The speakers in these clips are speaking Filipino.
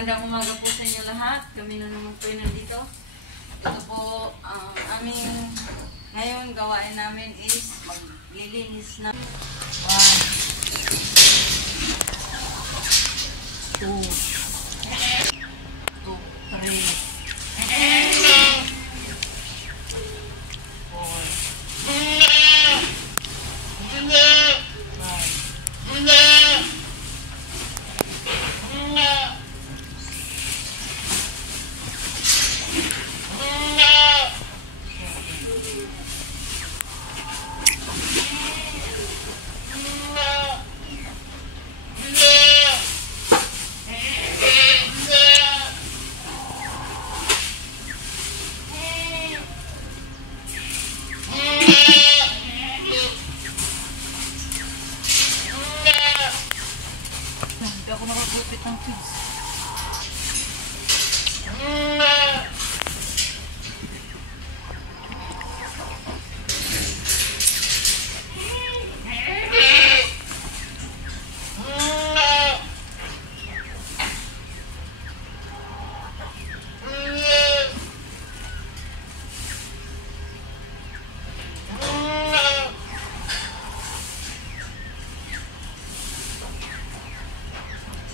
Magandang umaga po sa inyo lahat. Kami na naman po nandito. Ito po ang aming ngayon gawain namin is maglilinis na 1, 2, 3, ako nakagupit ng kids.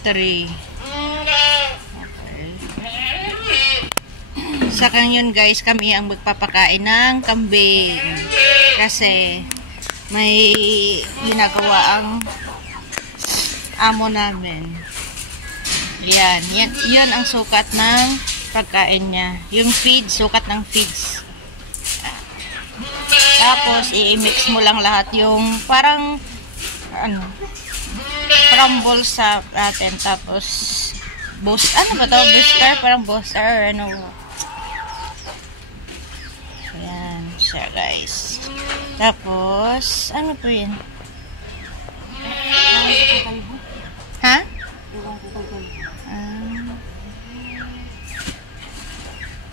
Okay. Sa kanyon guys, kami ang magpapakain ng kambing. Kasi may ginagawa ang amo namin. Yan ang sukat ng pagkain niya. Yung feed, sukat ng feeds. Tapos i-mix mo lang lahat yung parang crumble sa atin, tapos booster parang booster ayan siya guys. Tapos ano po yun, ha?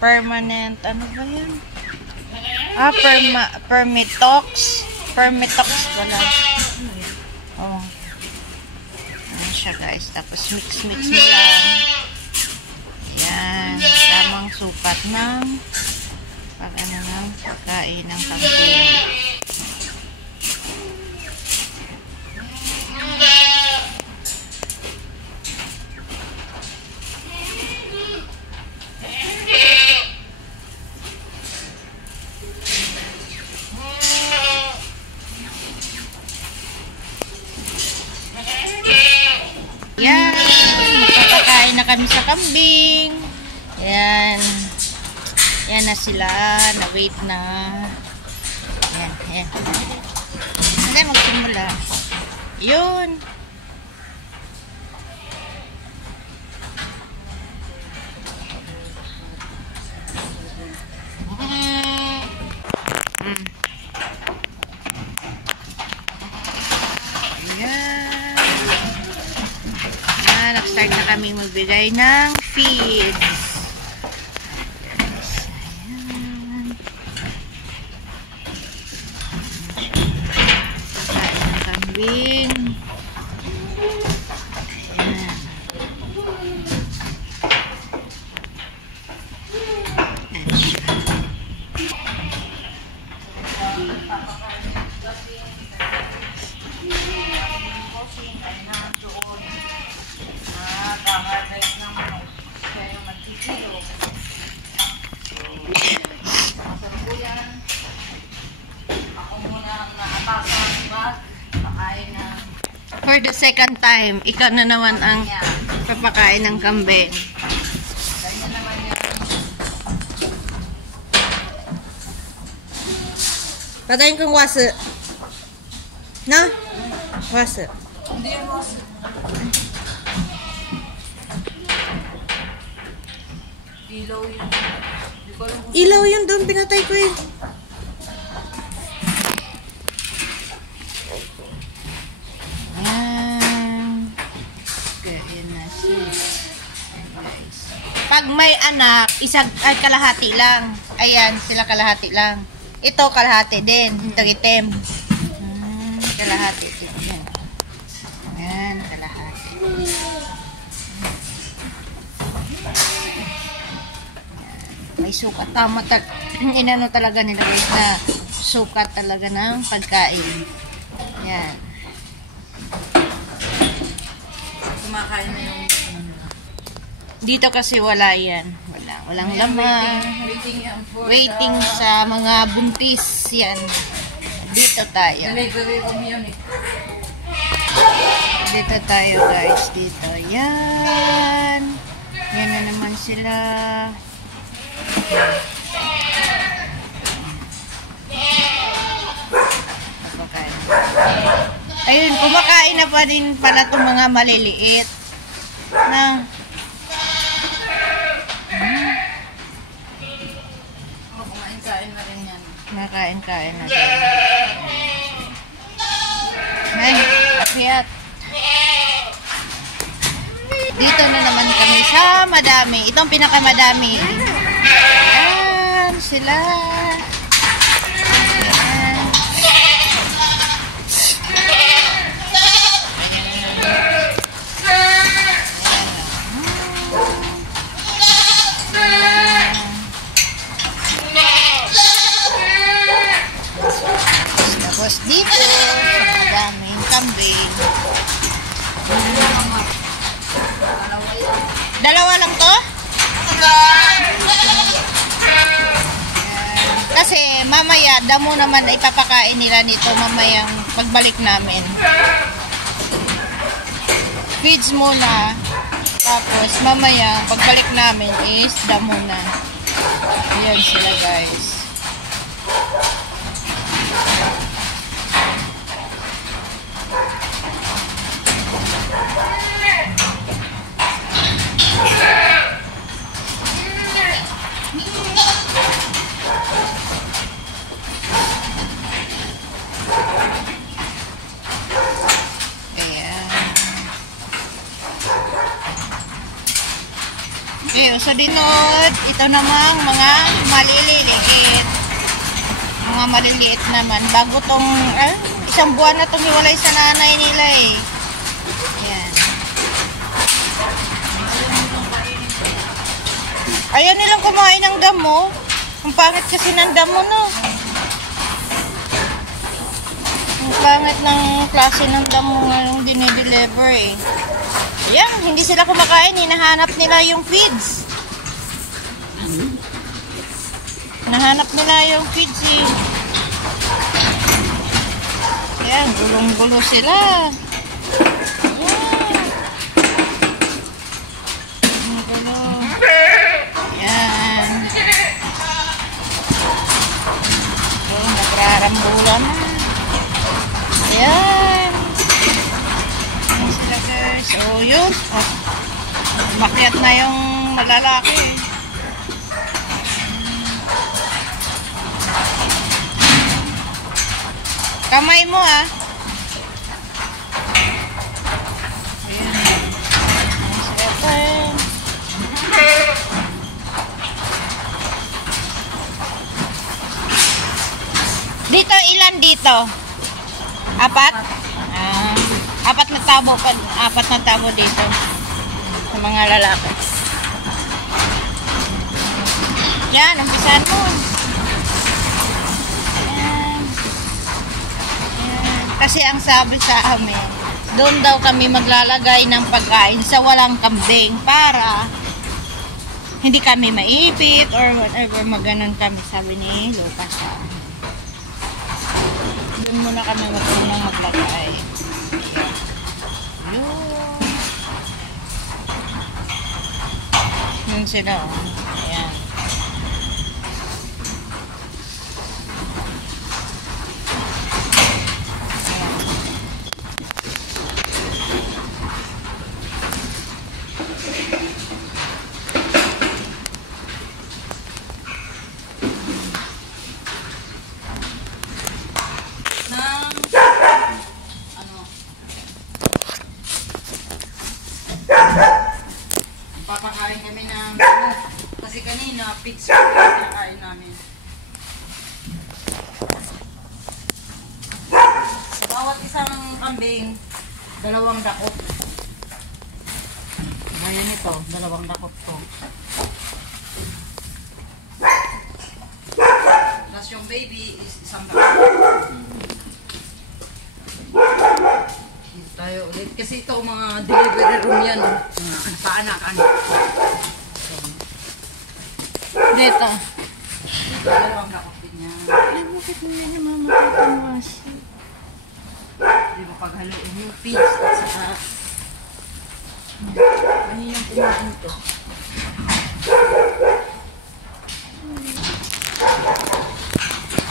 Permanent ano ba yun? Permitox pala. Oh siya guys, tapos mix mo lang. Ayan, tamang sukat ng pagkain ng kambing. Yan, magpapakain na kami sa kambing. Yan na sila, na-wait na. Yan. Hindi, magsimula. Yun. Nag-start na kami magbigay ng feeds. Ayan. Kain ng kambing. Ayan. Ayan siya. Kaka-drive ng manok. Kaya yung magkikilo. Masarap po yan. Ako muna ang naatasan ng bag. Pakain na. For the second time, ikaw na naman ang papakain ng kambing. Ganyan naman yan. Patayin kong wasa. No? Wasa. Hindi yung wasa. Ilaw yun doon, pinatay ko eh. Ayan. Ayan na siya. Guys. Pag may anak, kalahati lang. Ayan, sila kalahati lang. Ito kalahati din. Ito itim. Kalahati din. Ayan, kalahati. May sukat. Tama inano talaga nila guys na sukat talaga ng pagkain. Yan. Kumakain na yung Dito kasi wala yan. Walang laman. Waiting sa mga buntis yan. Dito tayo. Dito tayo guys. Dito. Yan. Yan na naman sila. Ayun, kumakain na pa din pala itong mga maliliit. Na. Kumakain na rin yan. Nakain-kain na din. Ay, akyat. Dito na naman kami sa madami. Itong pinakamadami. Ayan, sila. Ayan. Tapos dito, sa madaming kambing. Dalawa lang to? Kasi mamaya, damo naman ipapakain nila nito mamayang pagbalik namin. Feeds muna. Tapos mamaya, pagbalik namin is damo na. Ayan sila guys. Okay, so dinod, ito namang mga maliliit. Mga maliliit naman. Bago tong, isang buwan na tong hiwalay sa nanay nila eh. Ayan. Ayaw nilang kumain ng damo. Ang pangit kasi ng damo, no? Ang pangit ng klase ng damo nga nung dinideliver eh. Ayan, hindi sila kumakain. Hinahanap nila yung feeds. Hinahanap nila yung feeds eh. Ayan, gulong-gulo sila. Ayan. Gulo. Ayan. So, nagrarambulan na. Ayan. So, yun. Makiat na yung malalaki. Kamay mo, ah. Ayan. Dito, ilan dito? Apat? Apat na tabo dito sa mga lalaki. Yan, umpisan mo. Ayan. Ayan. Kasi ang sabi sa amin, doon daw kami maglalagay ng pagkain sa walang kambing para hindi kami maipit or whatever, maganon kami, sabi ni Lucas. Doon muna kami maglagay. Yun sila, oh. Ayan. Papakain kami ng kasi kanina pizza pinakain namin. Bawat isang kambing, 2 dako. Ayan ito, dalawang dakot to. Tapos yung baby is isang dakot. Dito tayo ulit. Kasi ito mga delivery room yan. Paanak-anak. Dito. Dito, dalawang dakot din yan. Ay, bakit mo yan yung mamakatamas? Di ba paghaluin yung pigs at saka ano yung kumain to?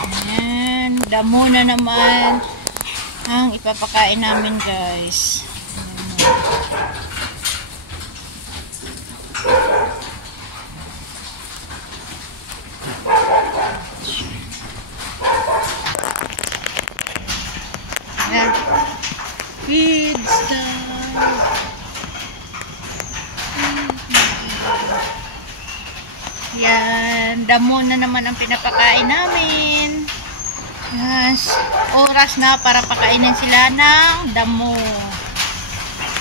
Ayan, damo na naman ang ipapakain namin, guys. Ayan. Kids time. Yan, damo na naman ang pinapakain namin. Yes, oras na para pakainin sila ng damo.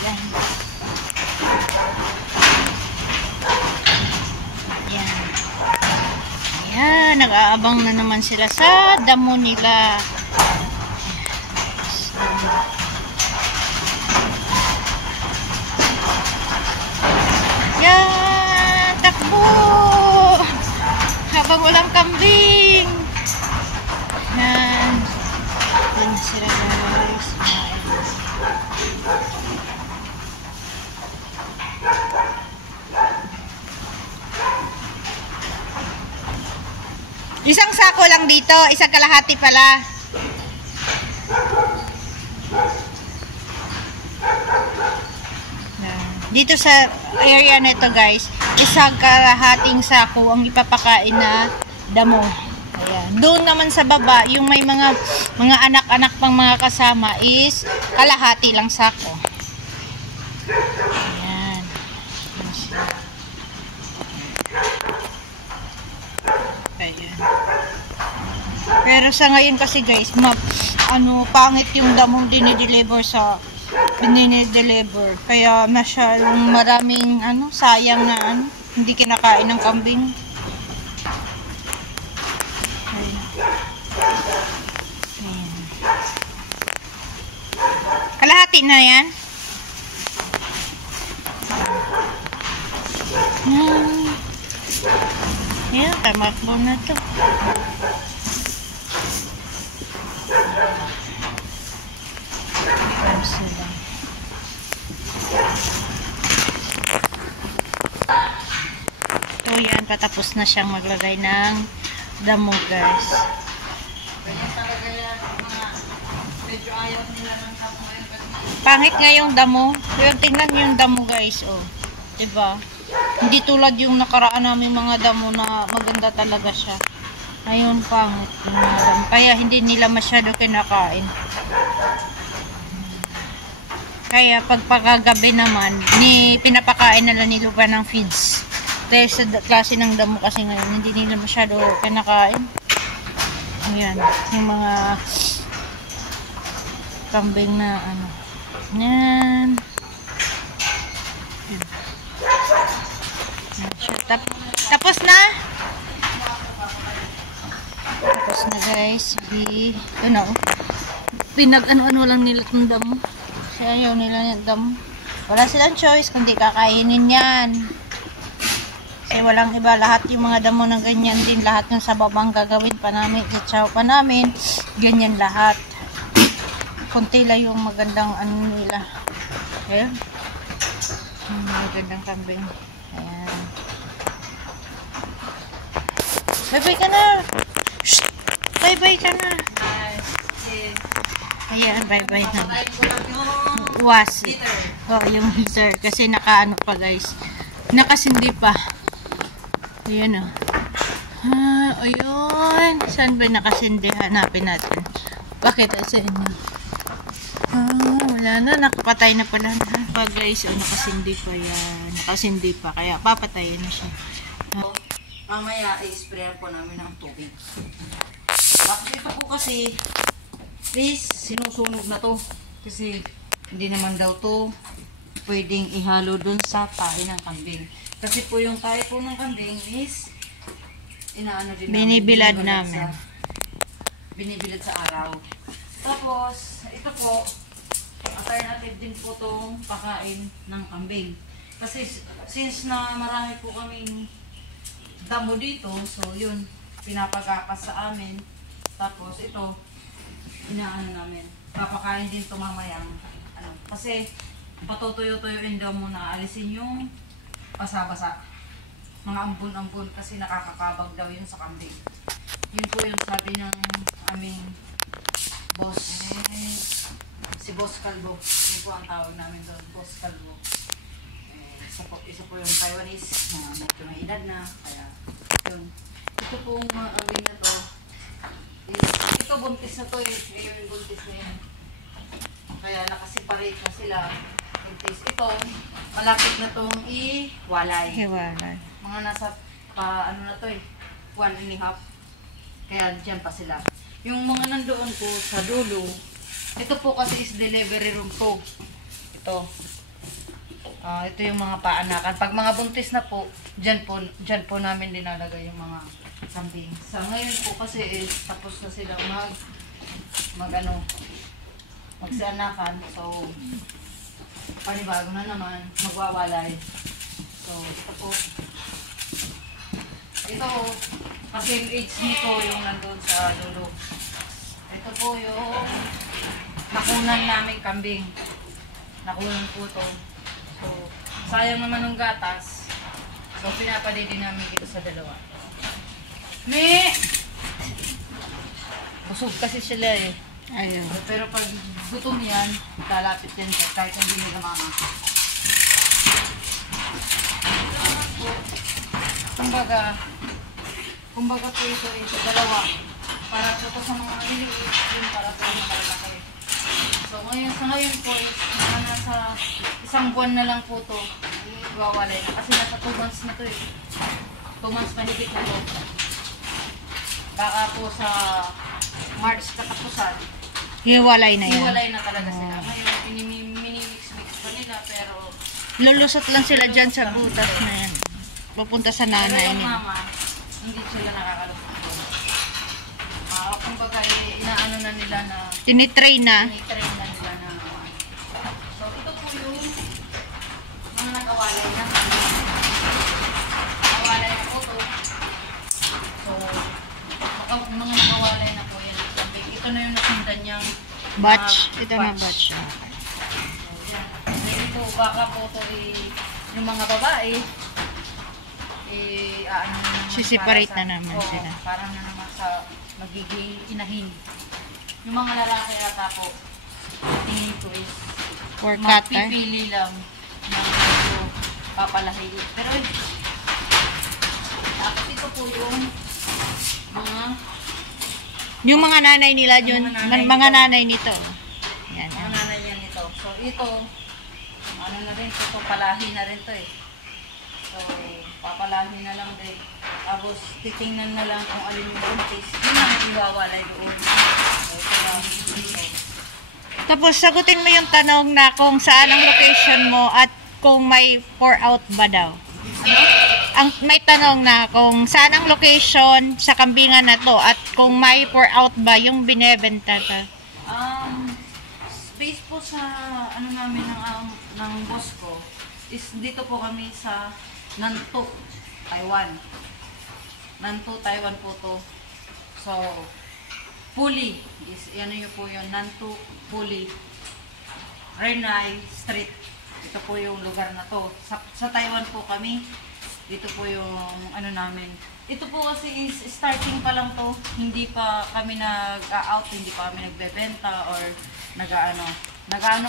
Yan. Yan. Yan, nag-aabang na naman sila sa damo nila. Yan, takbo! Habang walang kambing. Yan. Yan sila, guys. Isang sako lang dito, isang kalahati pala. Dito sa area na ito, guys, isang kalahating sako ang ipapakain na damo. Ayan. Doon naman sa baba, yung may mga anak-anak pang mga kasama is kalahati lang sako. Ayan. Ayan. Pero sa ngayon kasi, guys, pangit yung damong dinideliver sa dinideliver. Kaya masyadong maraming sayang na hindi kinakain ng kambing. Ayan. Ayan. Kalahati na yan. Ayan, tamakbo na to. Sila. So yan, patapos na siyang maglagay ng damo, guys. Ganyan talaga yan, mga medyo ayaw nila ng damo ngayon kasi Pangit nga yung damo. Yung tingnan yung damo, guys, oh. Diba? Hindi tulad yung nakaraan namin mga damo na maganda talaga siya. Ayun, pangit yung mga damo. Kaya hindi nila masyado kinakain. Kaya pagpakagabi naman, pinapakain nila ni Lupa ng feeds. Dahil sa klase ng damo kasi ngayon, hindi nila masyado kinakain. Ayan, yung mga kambing na Yan. Tapos na? Tapos na, guys. Pinag-ano lang nila itong damo. Ayaw nila ng damo. Wala silang choice kundi kakainin yan. Kasi walang iba. Lahat yung mga damo na ganyan din. Lahat yung sa babang gagawin pa namin. Itsaw pa namin. Ganyan lahat. Kunti lang yung magandang nila. Ayan. Magandang kambing. Ayan. Bye-bye ka na. Shh! Bye-bye ka na. Ayan, bye-bye na. Wasi. Oh, yung heater. Kasi nakaano pa, guys. Nakasindi pa. Ayan, oh. Ayun. Saan ba nakasindi? Hanapin natin. Bakit sa inyo? Wala na. Nakapatay na pala. Pa, guys. Oh, nakasindi pa yan. Nakasindi pa. Kaya papatayin na siya. mamaya i-spray po namin ng tubig. Tapos ito po kasi please, sinusunog na to. Kasi hindi naman daw to pwedeng ihalo dun sa tae ng kambing. Kasi po yung tae po ng kambing is inaano din Binibilad namin. namin. Binibilad sa araw. Tapos, ito po, alternative din po itong pakain ng kambing. Kasi since na marami po kaming damo dito, so yun, pinapagapas sa amin. Tapos ito, inaano namin, papakain din ito mamayang, kasi patutuyo-tuyuin daw muna, alisin yung basa-basa. Mga ambon-ambon kasi nakakakabag daw yun sa kambing. Yun po yung sabi ng aming boss. Si Boss Calvo. Yun po ang tawag namin doon, Boss Calvo. Isa po yung Taiwanese na medyo may edad na. Kaya, yun. Ito pong kambing na to. Ito buntis na to eh. Ngayon yung buntis na yun. Kaya nakaseparate na sila. Buntis. Ito, malapit na tong iwalay. Hiwalay. Mga nasa, ano na to eh, 1.5. Kaya dyan pa sila. Yung mga nandoon po sa dulo, ito po kasi is delivery room po. Ito. Ito yung mga paanakan. Pag mga buntis na po, dyan po namin dinalagay yung mga kambing. Sa ngayon po kasi is tapos na silang magsianakan. So, panibago na naman, magwawalay. So, ito po. Ito, kasi age nito yung nandun sa dulo. Ito po yung nakunan namin kambing. Nakunan po ito. So, sayang naman ng gatas. So, pinapadidi namin ito sa dalawa. Busog kasi sila eh. Ayun. Pero pag gutom yan, lalapit din siya kahit hindi nila mama. Kumbaga po ito ay dalawa. Para po ito sa mga maliliit, yun para po yung malalaki. So sa ngayon po, nasa isang buwan na lang po ito, iwawalay na. Kasi nasa 2 months na ito eh. 2 months mahigit na ito. Baka po sa March katapusan, Hiwalay na yan. hiwalay na talaga sila. Ngayon, minimix-mix pa nila pero Lulusot lang sila dyan sa butas na yan. Pupunta sa pero nanay yung nila. mama, hindi sila nakakalupot doon. Kumbaga, inaano na nila na Tinitrain na. tinitrain na nila na so, ito po yung mga nag-awalay na. Awalay na po to. So, mga nag-awalay na po yan. Ito na yung nasundan niyang Batch. Ito na batch. So, yan. Dahil po, baka po ito yung mga babae, ano na naman Siseparate para sa- na naman oo, sila. Para na naman sa magiging inahin. Yung mga lalaki yata po, tingin ko is For cutter. magpipili lang ng medyo papalahi. Pero tapos ito po yung Yung mga nanay nila yun. Mga nanay nito. Yan. mga nanay niya nito. So ito, ano na rin, ito palahi na rin to eh. So, papalahi na lang din. Tapos, titingnan na lang kung alin yung buntis. Yun ang iwawalay doon. So, ito lang. Tapos sagutin mo yung tanong na kung saan ang location mo at kung may pour out ba daw. May tanong na kung saan ang location sa kambingan na to at kung may pour out ba yung binebenta ka. Based po sa ano namin ng boss ko, is dito po kami sa Nantou, Taiwan. Nantou, Taiwan po to. So, Puli is, ano yun po yun, Nantou, Puli, Renai Street. Ito po yung lugar na to. Sa Taiwan po kami. Dito po yung ano namin. Ito po kasi is starting pa lang to. Hindi pa kami nag-out, hindi pa kami nagbebenta or nag-ano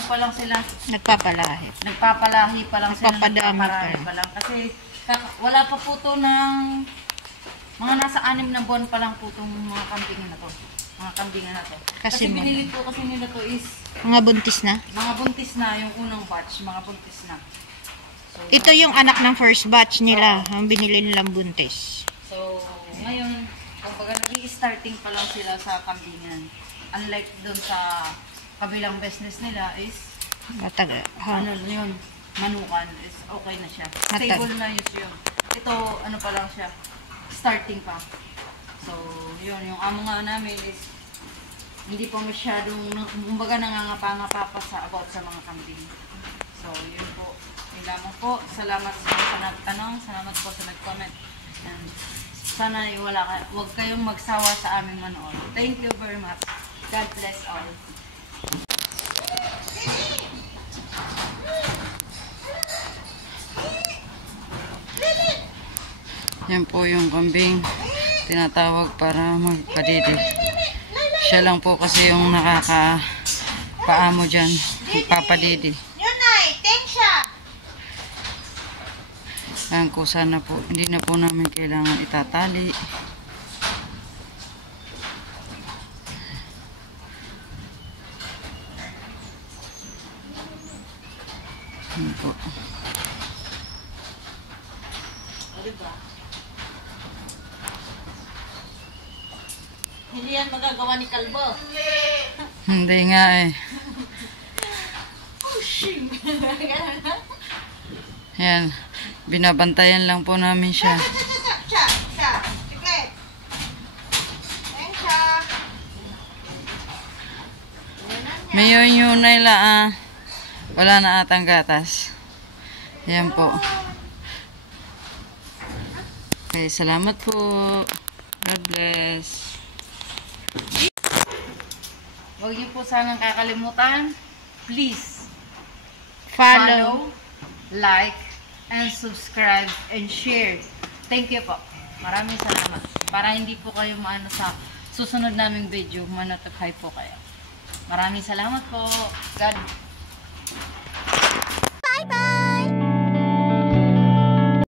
pa lang sila. Nagpapalahi. Nagpapalahi pa lang sila. Nagpapadami pa Nagpaparami lang. pa lang. Kasi wala pa po to ng mga nasa 6 na buwan pa lang po itong mga kambingan na to. Mga kambingan na to. Kasi Kasi binili po kasi nila to is Mga buntis na. mga buntis na yung unang batch. Mga buntis na. So, Ito yung anak ng first batch nila. Ang binili nilang buntis. So, ngayon, kumbaga nag-i-starting pa lang sila sa kambingan. Unlike doon sa kabilang business nila is, Matagal. ano yun, manukan is okay na siya. Matag. Stable na yun. Ito, ano pa lang siya, starting pa. So, yun, yung amo nga namin is hindi pa masyadong, kumbaga nangangapa-ngapa pa sa about sa mga kambing. So, yun po. Yun lamang po. Salamat sa nagtanong. Salamat po sa nag-comment. And sana huwag kayong magsawa sa aming manood. Thank you very much. God bless all. Yan po yung kambing tinatawag para magpadidi. Siya lang po kasi yung nakakapaamo dyan, papadidi. Yun ay, thanks siya. Yan ko sana po, hindi na po namin kailangan itatali. Yan po. Diba? Hindi yan magagawa ni Kalbo. Hindi nga eh. Yan, binabantayan lang po namin siya. Siya. Siklet. Thanks siya. Mayon yun nila wala na atang gatas. Yan po. Okay, salamat po. God bless. Huwag niyo po sanang kakalimutan. Please, Follow. like, and subscribe, and share. Thank you po. Maraming salamat. Para hindi po kayo maano sa susunod naming video, manotify po kayo. Maraming salamat po. God